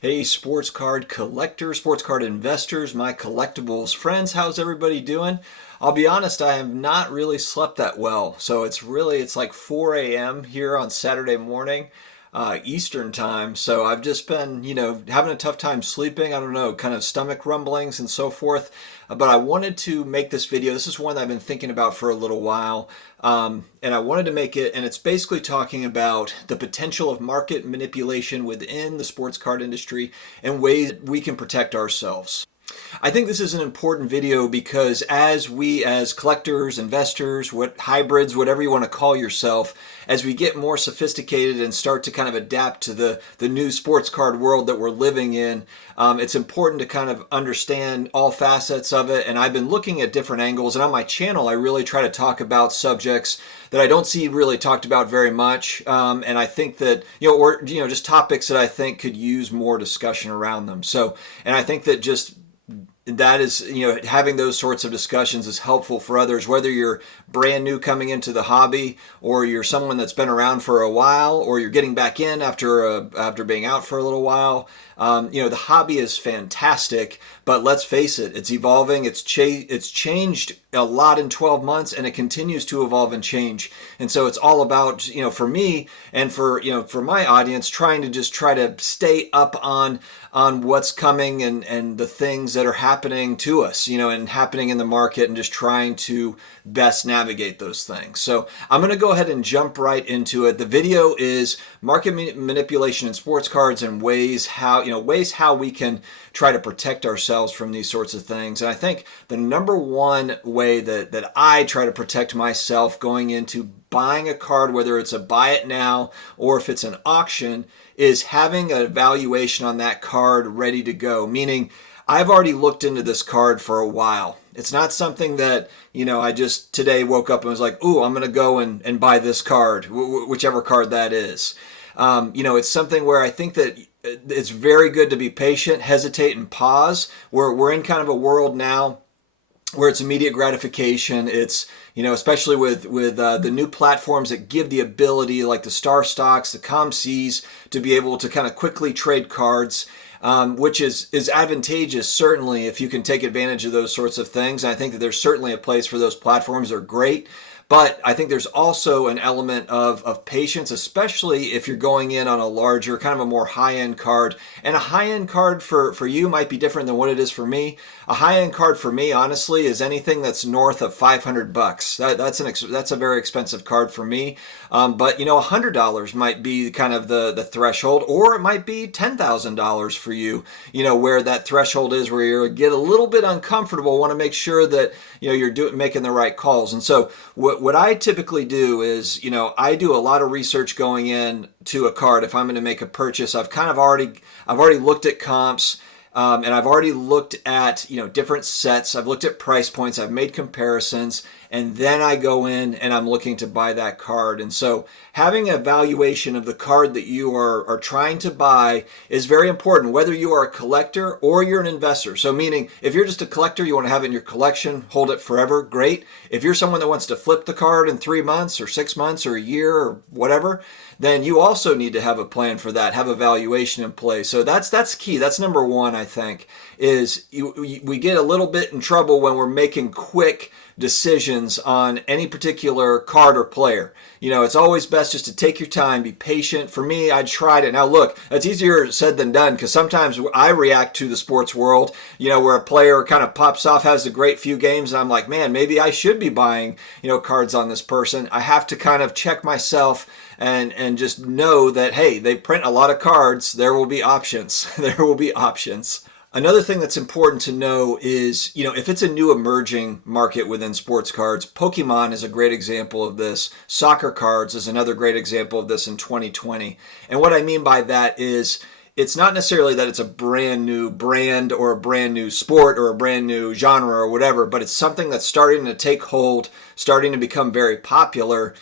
Hey, sports card collectors, sports card investors, my collectibles friends, how's everybody doing? I'll be honest, I have not really slept that well. So it's like 4 a.m. here on Saturday morning, Eastern time. So I've just been, having a tough time sleeping. I don't know, kind of stomach rumblings and so forth. But I wanted to make this video. This is one that I've been thinking about for a little while. And I wanted to make it, and it's basically talking about the potential of market manipulation within the sports card industry and ways we can protect ourselves. I think this is an important video because as we as collectors, investors, hybrids, whatever you want to call yourself, as we get more sophisticated and start to kind of adapt to the new sports card world that we're living in, it's important to kind of understand all facets of it. And I've been looking at different angles, and on my channel I really try to talk about subjects that I don't see really talked about very much, and I think that just topics that I think could use more discussion around them. So, and I think that just that is, having those sorts of discussions is helpful for others, whether you're brand new coming into the hobby, or you're someone that's been around for a while, or you're getting back in after being out for a little while. The hobby is fantastic, but let's face it, it's evolving. It's changed a lot in 12 months, and it continues to evolve and change. And so it's all about, for me and for my audience, trying to stay up on what's coming and the things that are happening to us, and happening in the market, and just trying to best navigate those things. So I'm going to go ahead and jump right into it. The video is market manipulation in sports cards and ways how we can try to protect ourselves from these sorts of things. And I think the number one way that I try to protect myself going into buying a card, whether it's a buy it now or if it's an auction, is having a valuation on that card ready to go. Meaning, I've already looked into this card for a while. It's not something that, I just today woke up and was like, ooh, I'm going to go and buy this card, whichever card that is. It's something where I think that it's very good to be patient, hesitate, and pause. We're in kind of a world now where it's immediate gratification. It's, especially with the new platforms that give the ability, like the Star Stocks, the ComCs, to be able to kind of quickly trade cards, which is advantageous, certainly, if you can take advantage of those sorts of things. And I think that there's certainly a place for those platforms. They're great. But I think there's also an element of patience, especially if you're going in on a larger, kind of a more high-end card. And a high-end card for you might be different than what it is for me. A high-end card for me, honestly, is anything that's north of $500. That's a very expensive card for me. But $100 might be kind of the threshold, or it might be $10,000 for you. Where that threshold is, where you get a little bit uncomfortable, want to make sure that you're making the right calls. And so what I typically do is, I do a lot of research going in to a card. If I'm going to make a purchase, I've already looked at comps. And I've already looked at, different sets. I've looked at price points. I've made comparisons. And then I go in and I'm looking to buy that card. And so having a valuation of the card that you are trying to buy is very important, whether you are a collector or you're an investor. So meaning, if you're just a collector, you want to have it in your collection, hold it forever, great. If you're someone that wants to flip the card in 3 months or 6 months or a year or whatever, then you also need to have a plan for that, have a valuation in place. So that's key. That's number one, I think, is we get a little bit in trouble when we're making quick decisions on any particular card or player. It's always best just to take your time, be patient. For me, I tried it. Now look, that's easier said than done, because sometimes I react to the sports world, where a player kind of pops off, has a great few games, and I'm like, man, maybe I should be buying, cards on this person. I have to kind of check myself and just know that, hey, they print a lot of cards. There will be options. There will be options. Another thing that's important to know is, if it's a new emerging market within sports cards, Pokemon is a great example of this. Soccer cards is another great example of this in 2020. And what I mean by that is, it's not necessarily that it's a brand new brand or a brand new sport or a brand new genre or whatever, but it's something that's starting to take hold, starting to become very popular.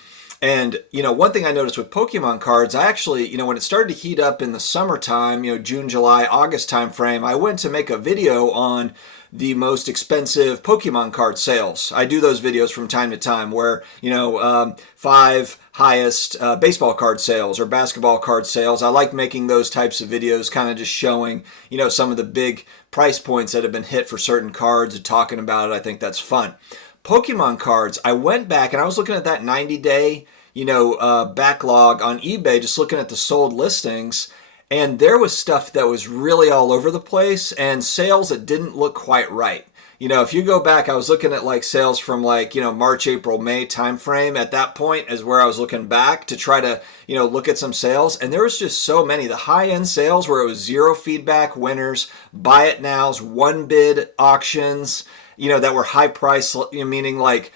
And, one thing I noticed with Pokemon cards, I actually, when it started to heat up in the summertime, June, July, August time frame, I went to make a video on the most expensive Pokemon card sales. I do those videos from time to time where, 5 highest baseball card sales or basketball card sales. I like making those types of videos, kind of just showing, some of the big price points that have been hit for certain cards and talking about it. I think that's fun. Pokemon cards, I went back and I was looking at that 90-day, backlog on eBay, just looking at the sold listings, and there was stuff that was really all over the place and sales that didn't look quite right. If you go back, I was looking at like sales from like, March, April, May timeframe. At that point is where I was looking back to try to, look at some sales. And there was just so many. The high-end sales where it was zero feedback winners, buy it nows, one bid auctions, that were high price, meaning like,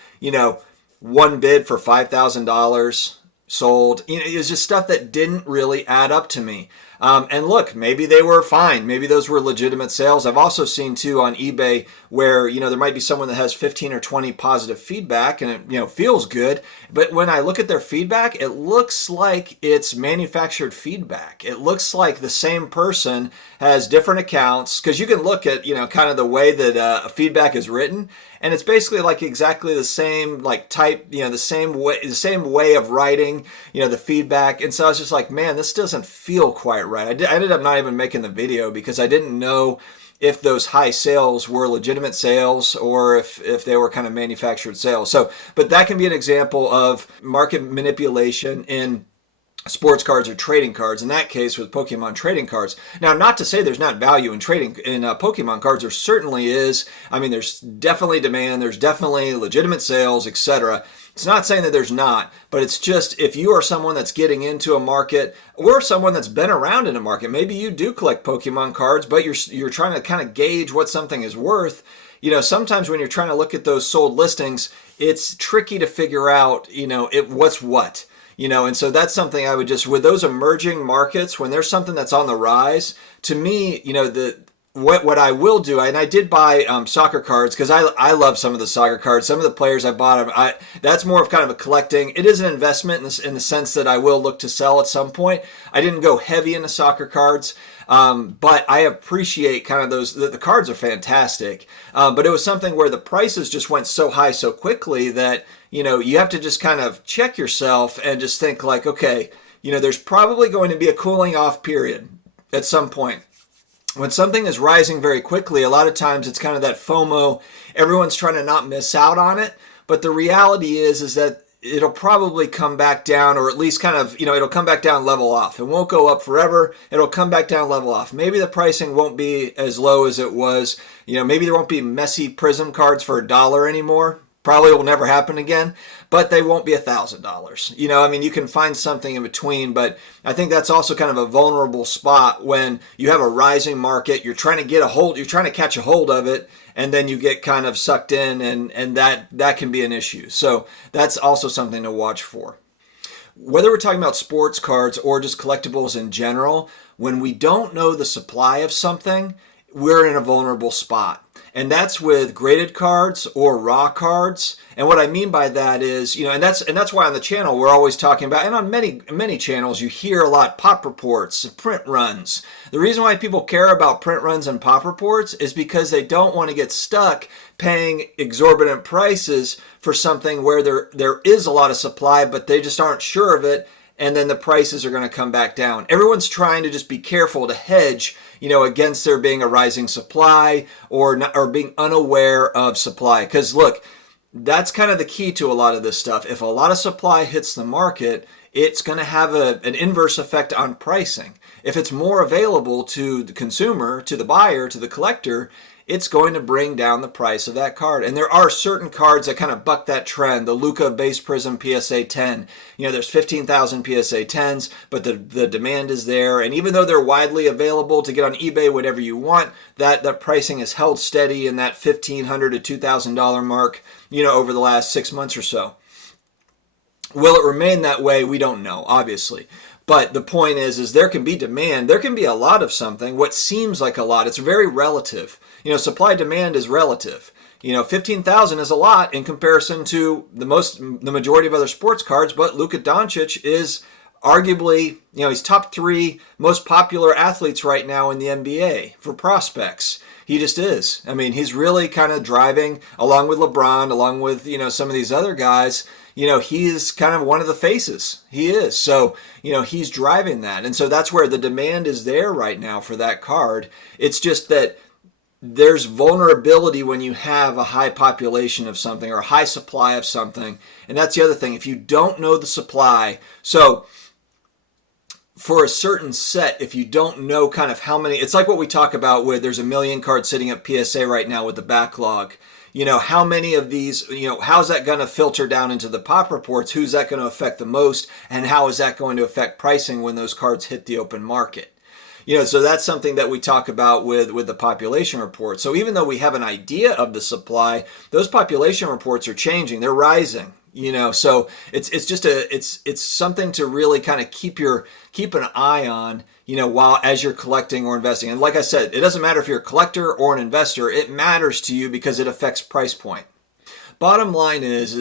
one bid for $5,000 sold. It was just stuff that didn't really add up to me. And look, maybe they were fine. Maybe those were legitimate sales. I've also seen too on eBay where, there might be someone that has 15 or 20 positive feedback and it, feels good. But when I look at their feedback, it looks like it's manufactured feedback. It looks like the same person has different accounts, because you can look at, kind of the way that feedback is written. And it's basically like exactly the same like type, the same way of writing, the feedback. And so I was just like, man, this doesn't feel quite right. I ended up not even making the video because I didn't know if those high sales were legitimate sales or if they were kind of manufactured sales. So, but that can be an example of market manipulation in sports cards or trading cards. In that case with Pokemon trading cards. Now, not to say there's not value in trading in Pokemon cards. There certainly is. I mean, there's definitely demand. There's definitely legitimate sales, etc. It's not saying that there's not, but it's just if you are someone that's getting into a market or someone that's been around in a market, maybe you do collect Pokemon cards, but you're trying to kind of gauge what something is worth. Sometimes when you're trying to look at those sold listings, it's tricky to figure out, what's what. And so that's something I would just, with those emerging markets, when there's something that's on the rise, to me, what I will do, and I did buy soccer cards because I love some of the soccer cards. Some of the players I bought, that's more of kind of a collecting. It is an investment in the sense that I will look to sell at some point. I didn't go heavy into soccer cards. But I appreciate kind of those, the cards are fantastic. But it was something where the prices just went so high so quickly that, you have to just kind of check yourself and just think like, okay, there's probably going to be a cooling off period at some point. When something is rising very quickly, a lot of times it's kind of that FOMO. Everyone's trying to not miss out on it. But the reality is that it'll probably come back down, or at least kind of, it'll come back down, level off. It won't go up forever. It'll come back down, level off. Maybe the pricing won't be as low as it was. Maybe there won't be messy Prism cards for $1 anymore. Probably will never happen again, but they won't be $1,000. You can find something in between, but I think that's also kind of a vulnerable spot when you have a rising market. You're trying to catch a hold of it, and then you get kind of sucked in, and that can be an issue. So that's also something to watch for. Whether we're talking about sports cards or just collectibles in general, when we don't know the supply of something, we're in a vulnerable spot. And that's with graded cards or raw cards. And what I mean by that is, and that's why on the channel we're always talking about, and on many channels you hear a lot pop reports, print runs. The reason why people care about print runs and pop reports is because they don't want to get stuck paying exorbitant prices for something where there is a lot of supply, but they just aren't sure of it, and then the prices are going to come back down. Everyone's trying to just be careful to hedge, against there being a rising supply or being unaware of supply. Because look, that's kind of the key to a lot of this stuff. If a lot of supply hits the market, it's going to have an inverse effect on pricing. If it's more available to the consumer, to the buyer, to the collector, it's going to bring down the price of that card. And there are certain cards that kind of buck that trend. The Luka Base Prism PSA 10. There's 15,000 PSA 10s, but the demand is there. And even though they're widely available to get on eBay, whatever you want, that pricing is held steady in that $1,500 to $2,000 mark, over the last 6 months or so. Will it remain that way? We don't know, obviously. But the point is there can be demand. There can be a lot of something. What seems like a lot, it's very relative. Supply demand is relative. $15,000 is a lot in comparison to the majority of other sports cards, but Luka Doncic is arguably, he's top 3 most popular athletes right now in the NBA for prospects. He just is. I mean, he's really kind of driving, along with LeBron, along with, some of these other guys. He is kind of one of the faces. He is. So, he's driving that. And so that's where the demand is there right now for that card. It's just that there's vulnerability when you have a high population of something or a high supply of something. And that's the other thing. If you don't know the supply, so for a certain set, if you don't know kind of how many, it's like what we talk about with there's 1 million cards sitting at PSA right now with the backlog. How many of these, how's that going to filter down into the pop reports? Who's that going to affect the most? And how is that going to affect pricing when those cards hit the open market? So that's something that we talk about with the population report. So even though we have an idea of the supply, those population reports are changing. They're rising. So it's just it's something to really kind of keep an eye on, while as you're collecting or investing. And like I said, it doesn't matter if you're a collector or an investor. It matters to you because it affects price point. Bottom line is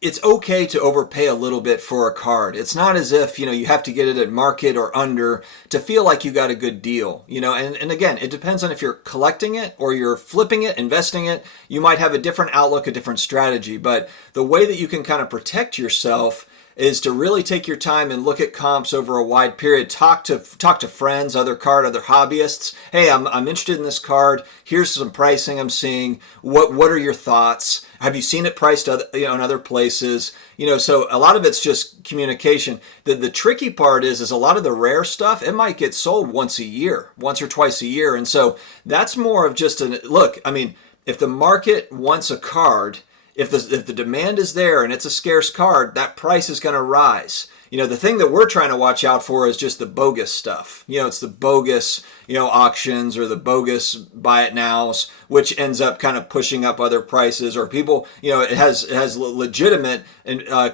it's okay to overpay a little bit for a card. It's not as if, you have to get it at market or under to feel like you got a good deal, and again, it depends on if you're collecting it or you're flipping it, investing it. You might have a different outlook, a different strategy, but the way that you can kind of protect yourself is to really take your time and look at comps over a wide period. Talk to friends, other hobbyists. Hey, I'm interested in this card. Here's some pricing I'm seeing. What are your thoughts? Have you seen it priced in other places? So a lot of it's just communication. The tricky part is a lot of the rare stuff, it might get sold once or twice a year. And so that's more of just look, I mean, if the market wants a card, if the demand is there and it's a scarce card, that price is going to rise. The thing that we're trying to watch out for is just the bogus stuff. It's the bogus, auctions or the bogus buy it nows, which ends up kind of pushing up other prices, or people, it has legitimate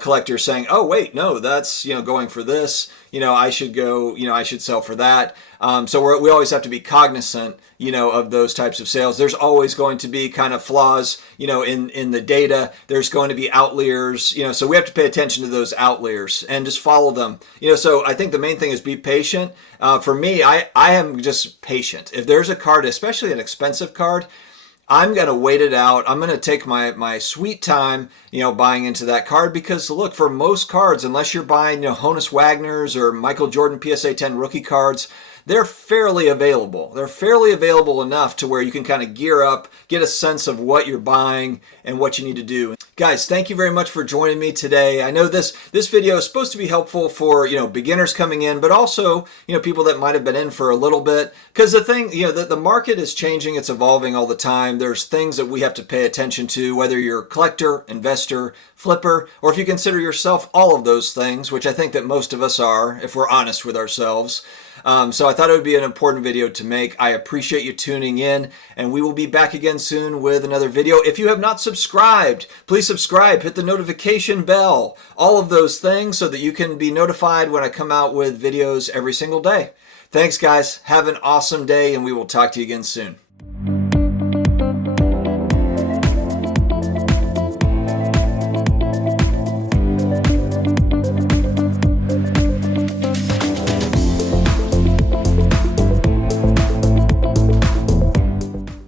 collectors saying, oh, wait, no, that's, going for this, I should go, I should sell for that. So we always have to be cognizant, of those types of sales. There's always going to be kind of flaws, in the data. There's going to be outliers, so we have to pay attention to those outliers and just follow them. So I think the main thing is be patient. For me, I am just patient. If there's a card, especially an expensive card, I'm going to wait it out. I'm going to take my sweet time, buying into that card, because look, for most cards, unless you're buying, Honus Wagner's or Michael Jordan PSA 10 rookie cards, they're fairly available. They're fairly available enough to where you can kind of gear up, get a sense of what you're buying and what you need to do. Guys, thank you very much for joining me today. I know this video is supposed to be helpful for, beginners coming in, but also, people that might have been in for a little bit. Because the thing, the market is changing, it's evolving all the time. There's things that we have to pay attention to, whether you're a collector, investor, flipper, or if you consider yourself all of those things, which I think that most of us are, if we're honest with ourselves. So I thought it would be an important video to make. I appreciate you tuning in, and we will be back again soon with another video. If you have not subscribed, please subscribe, hit the notification bell, all of those things so that you can be notified when I come out with videos every single day. Thanks, guys. Have an awesome day, and we will talk to you again soon.